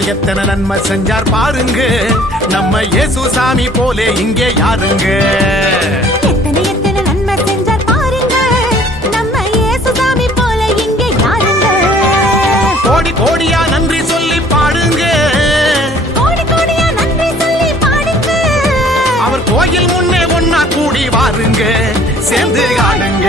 எத்தனை நன்மை செஞ்சார் பாருங்க. நம்ம இயேசு சாமி போலே இங்கே யாருங்க? எத்தனை எத்தனை கோடி கோடியா நன்றி சொல்லி பாடுங்க. அவர் கோயில் முன்னே ஒன்னா கூடி வாருங்க. சேர்ந்து ஆடுங்க.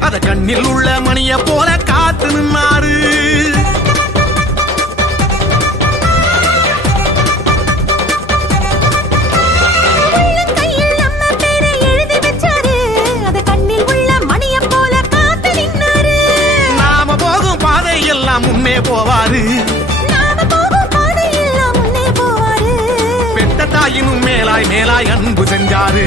அத கண்ணில் உள்ள மணிய போல காத்து நின்னாரு. உள்ளங்கையில் நம்ம பேரை எழுதி வச்சாரு. அத கண்ணில் உள்ள மணிய போல காத்து நின்னாரு. நாம போகும் பாதை எல்லாம் முன்னே போவாரு. முன்னே பெத்த தாயினும் மேலாய் மேலாய் அன்பு செஞ்சாரு.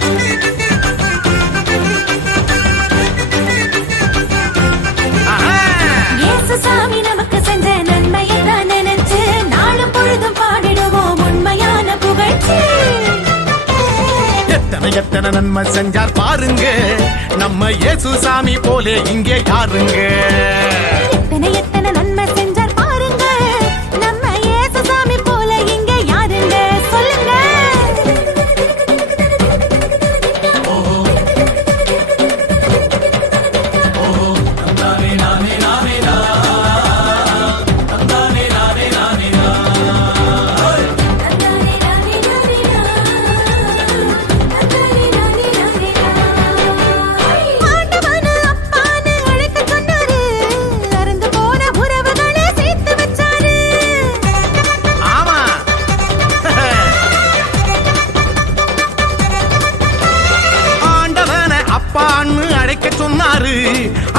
நன்மை செஞ்சார் பாருங்க. நம்ம இயேசு சாமி போலே இங்கே யாருங்க? எத்தனை எத்தனை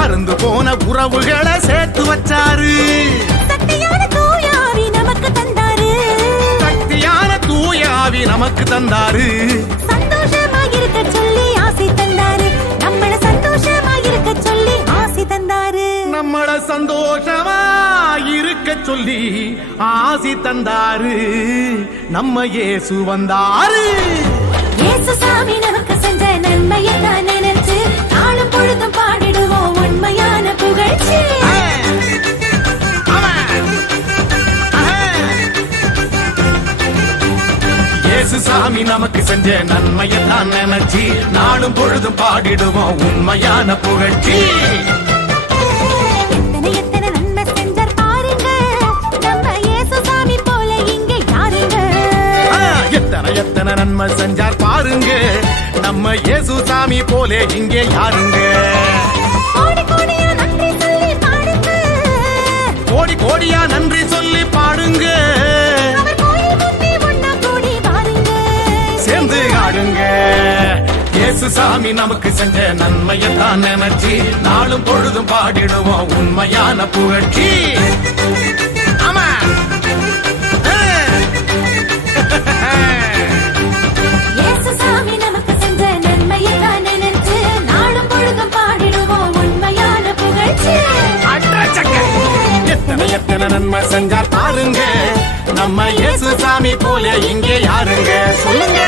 அருந்து போன உறவுகளை சேர்த்து வச்சாரு சக்தியான தூயாவி நமக்கு தந்தாரு. சக்தியான தூயாவி நமக்கு தந்தாரு சந்தோஷமாயிருக்கச் சொல்லி ஆசை தந்தாரு. நம்மள சந்தோஷமாயிருக்கச் சொல்லி ஆசை தந்தாரு. நம்மள சந்தோஷமா இருக்க சொல்லி ஆசி தந்தாரு நம்ம இயேசு வந்தாரு இயேசுசாமி நமக்கு செஞ்ச நன்மையை தான் இயேசு சாமி நமக்கு செஞ்ச நன்மையை தான் நினைச்சு நாளும் பொழுதும் பாடிடுவோம் உண்மையான புகழ்ச்சி. எத்தனை எத்தனை நன்மை செஞ்சார் பாருங்க. நம்ம இயேசுசாமி போல இங்க யாருங்க? ஆ, எத்தனை எத்தனை நன்மை செஞ்சார் பாருங்க. நம்ம இயேசு சாமி போலே இங்கே யாருங்க? கோடி கோடியா நன்றி சொல்லி பாடுங்க. இயேசு சாமி நமக்கு செஞ்ச நன்மையை தான் நினைச்சு நாளும் பொழுதும் பாடிடுவோம் உண்மையான புகழ்ச்சி. ஆமா எத்தனை நன்மை செஞ்சார் பாருங்க. நம்ம இயேசு சாமி போல இங்கே யாருங்க? சொல்லுங்க.